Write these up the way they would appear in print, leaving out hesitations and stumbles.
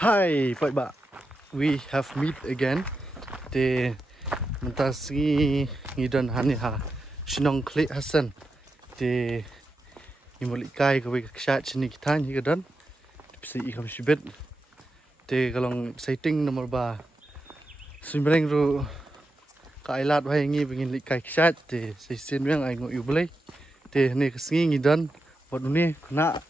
Hi, Pak Ba. We have meet again. De mentas ngidon hani ha Shinong Kli Hasan. De imulik kai ko kshat sini kitan higedon. Psi ikam shibet. De kalong sighting nomor ba. Simbreng ru kailat ba ngi bingin lik kai kshat de sin yang ai ngo ubele. De ne kesngi ngidon wat ni kena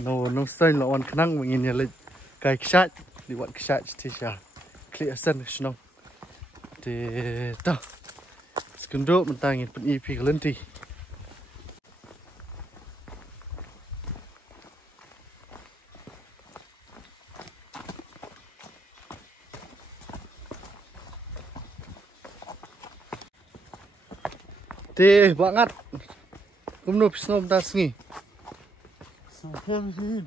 no stone lawan kenang bingin lik kai kshat di wat kshat tisha Kli Hasan Shinong. De ta skendo mentangin pen EP kelenti. De banget kumno pisnom tasngi. Sampai sini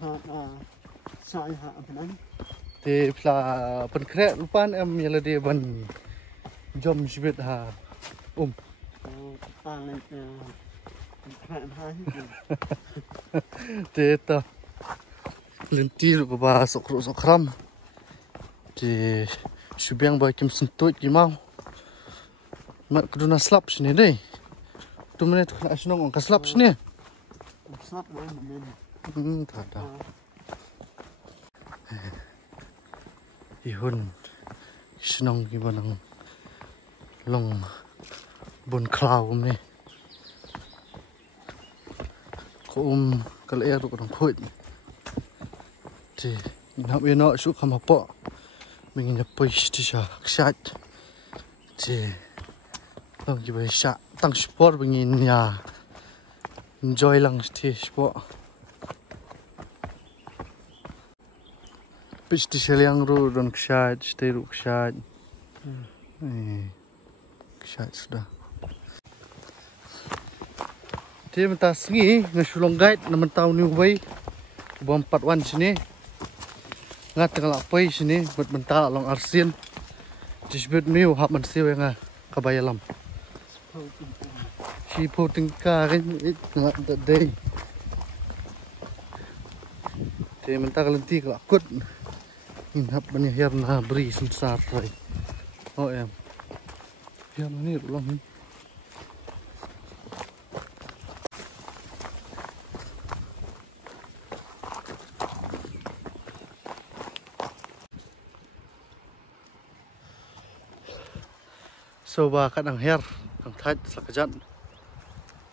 saya apa lagi? De pla pen krek lupan em yala de ban jom sibet ha Paling keren hari. de ta lentir ko ba sokram de subiang ba kim sentut gimau mat kuduna slap sini deh tu menit kena asinong ang kaslap sini Slap mana? tak ihun sinong gibanang long bon klau ni ko kal air ko dong phut ti inap eno su kham hapo mingin pais ti sha kshat ti long gibai sha tang sport bingin ya enjoy lang ti sport pitch ti seliang ru don kshat stay ru kshat kshat sudah dia mentas ngi ngasulong guide naman tahu ni ubay bom 41 sini ngat tengah lapai sini buat mental long arsin disebut miu hap man siwe nga kabayalam si tingka kan ngat day dia mental lenti kelakut inap bani herna beri sensar rai oh em ya ni ulang ni so ba kadang her ang thait sakajan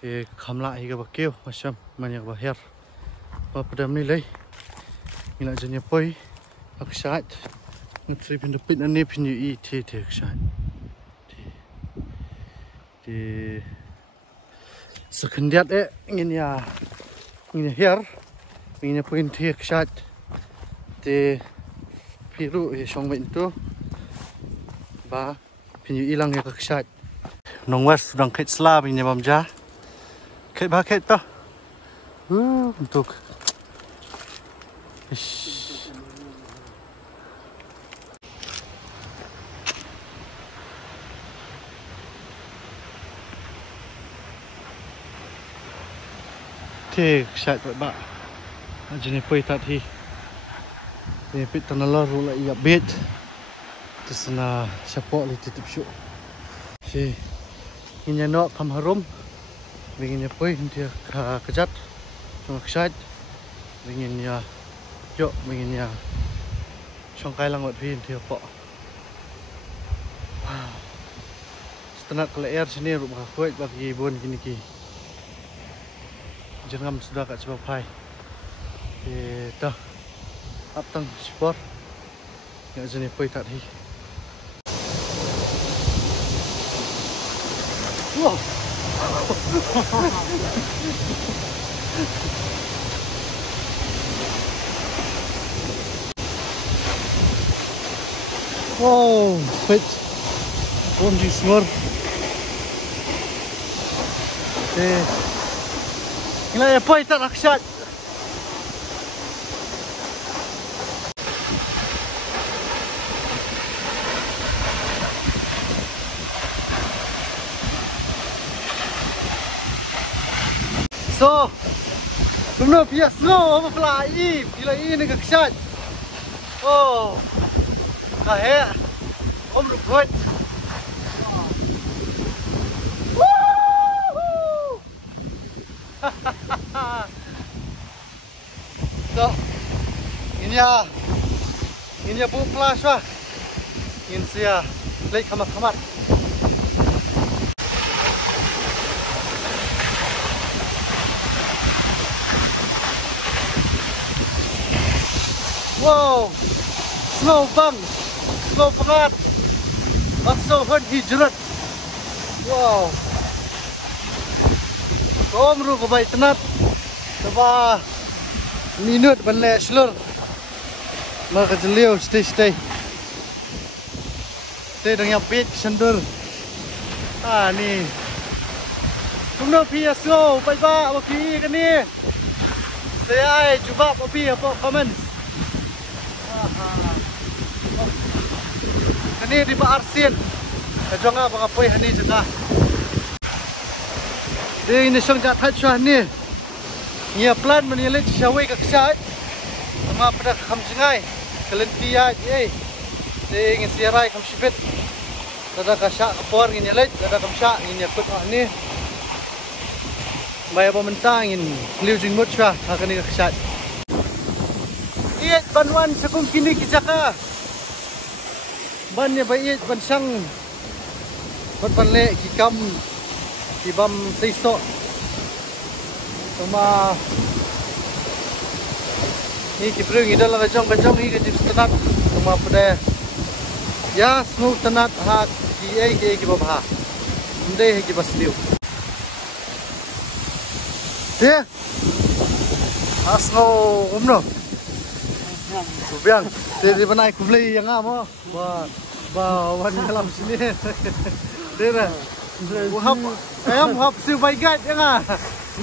e khamla hi ga bakeu masam manya ba her ba padam ni lei ila janya poi akshat ngutri pindu pit ani pinyu I the akshat di sekendiat ingin her ingin poin the akshat de piru song itu ba pinyu ilang ya akshat nongwas sedang kait slab ini bamja kait ba kait ta untuk thế sạch vậy bạn chỉ này quay thật thì biết tao nó rồi lại gặp biết tức là support lại tiếp xúc thì nhà nó cầm harum mình nhà quay thì cái chất nó sạch mình nhà chỗ mình nhà trong cái lăng vật phim thì họ setelah keler sini rumah kuat bagi bon gini ki jangan sudah kat sebab pai dah aptang sport yang jenis poi tadi wow wow fit pun di smur Gila ya poi tak akshat. So, belum biasa apa pelai, bila ini akshat. Oh, kahe, rukut. So, ini ya bu flash wah, ini sia, lek kamar. Wow, slow banget, so hijrat. Wow, ru kebaik tenat, coba minut balik seluruh. Maka jeliau stay dengan beat sendur. Ni kumno pia slow bye baki kan ni saya cuba kopi apa comment kan ni di ba arsin kajonga baka poi hani juga de ini song jat hat ni nia plan menilai syawe ka ksai sama pada kham singai kelentia je de ngin sirai kham sibet ada kasya kapor ngin yelej ada kamsya ngin yakut ni Maya pementangin liu jing mut syah akan ni kesat. Iet banwan sakung kini kijaka. Ban ya baiet ban sang. Ban panle kikam kibam seiso. Tuma ni kibrung idal bajong ni ke jips tenat. Tuma pada ya smooth tenat ha ki kibabha. Ndai ki basliu. Dia, asno umno, subiang, dia benai kubli yang apa, wan dalam sini, dia, wahap si bayi guide yang ah,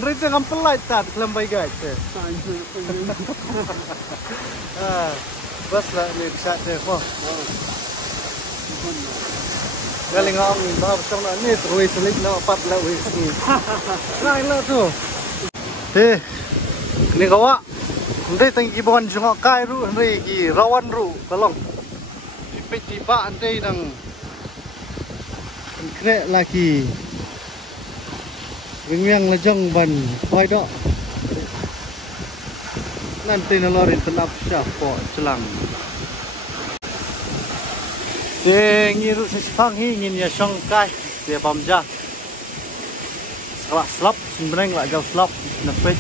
mereka ngampel light tat dalam bayi guide, bas lah ni bisa deh, wah, galing ang bahap song na ni, terus selik na pat lah wis ni, lain lah tu. Ni kawa, nanti tangki bawan jengok kai ru, nanti ki rawan ru, kalong. Tiba nanti nang krek lagi, yang lejong ban, wai dok. Nanti nalorin tenap siapa celang. Ngiru sesipang ingin ya song kai, dia bamja. Kalau slap, sebenarnya nggak jauh slap, nepet.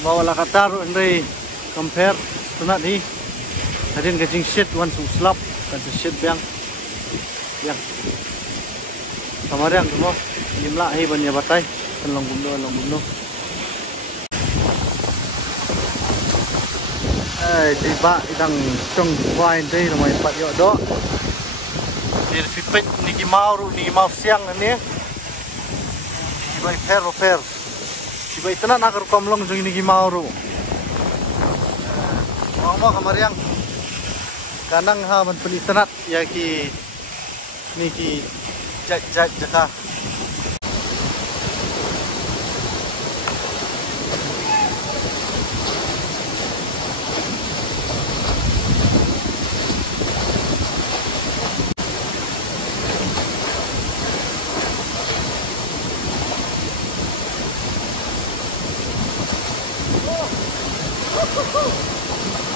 Bawa lah katar, andai compare, tunat ni. Hadin kajing shit, wan sung slap, kajing shit biang. Kamar yang semua, jumlah hi banyak batai, long bumno. Tiba idang cong wine day, ramai empat yuk dok. Dia pipet niki mau siang ni. Ibai per. Ibai tenan agar komlong jeng niki mau ru. Mau kamar yang kanang ha man peli tenat ya ki niki jat jaka.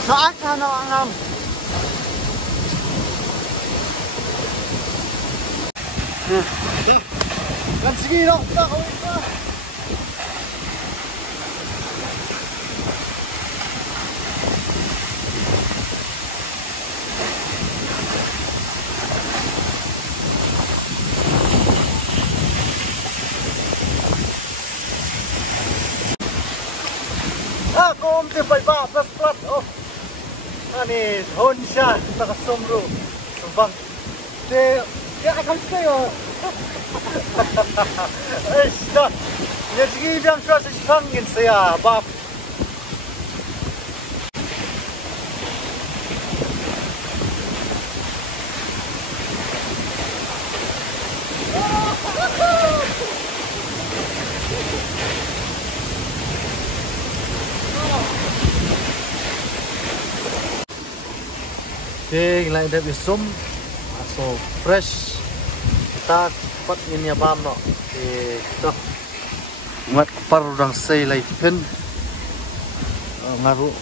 Saat sana angam. Kan segi dong, tak kau itu. Kom te bai ba plus oh ani honsha ta somru subang te ya akan saya stop ya segi biang suara sepangin saya bab Okay, like that is some so fresh. Kita pat ini abam no. Kita ngat parudang say like pen ngaru.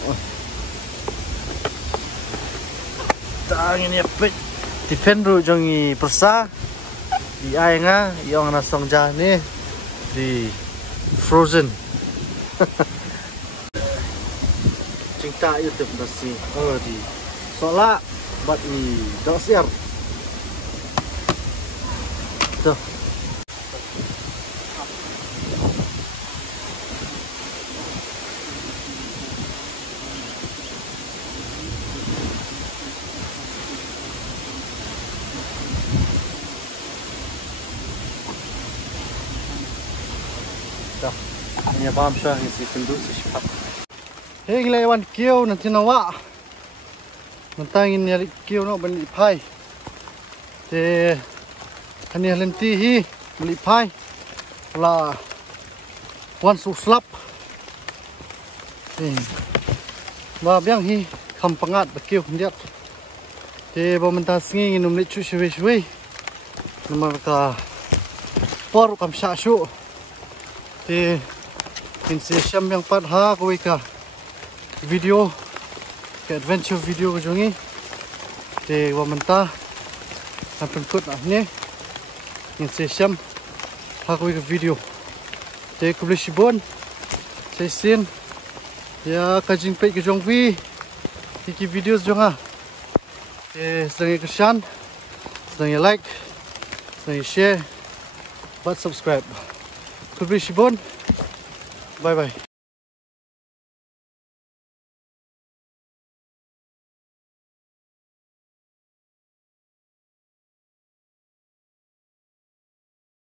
Tang ini apa? Depend bro jongi persa di ay nga yung nasong dyan di frozen. Cinta YouTube nasi di sola buat ni dosier tuh. Ini abam siya si kendu si sipat. Hey gilaiwan kio nanti nawa. Mentangin nyari kio no beli pai. Te hani lenti hi beli pai. La wan su slap. Ba biang hi kam pangat bekio ndiat. Te ba mentasngi nginum li chu shwe. Nomor ka por kam sha shu. Te insi syam yang pat ha koi ka video ke adventure video ko jongi te wa menta sampai kut ahne insi syam ha koi ka video te ko beli sibon sesin ya ka jingpe ke jongvi iki videos jonga te sedang kesan sedang like sedang share but subscribe ko beli sibon. Bye bye.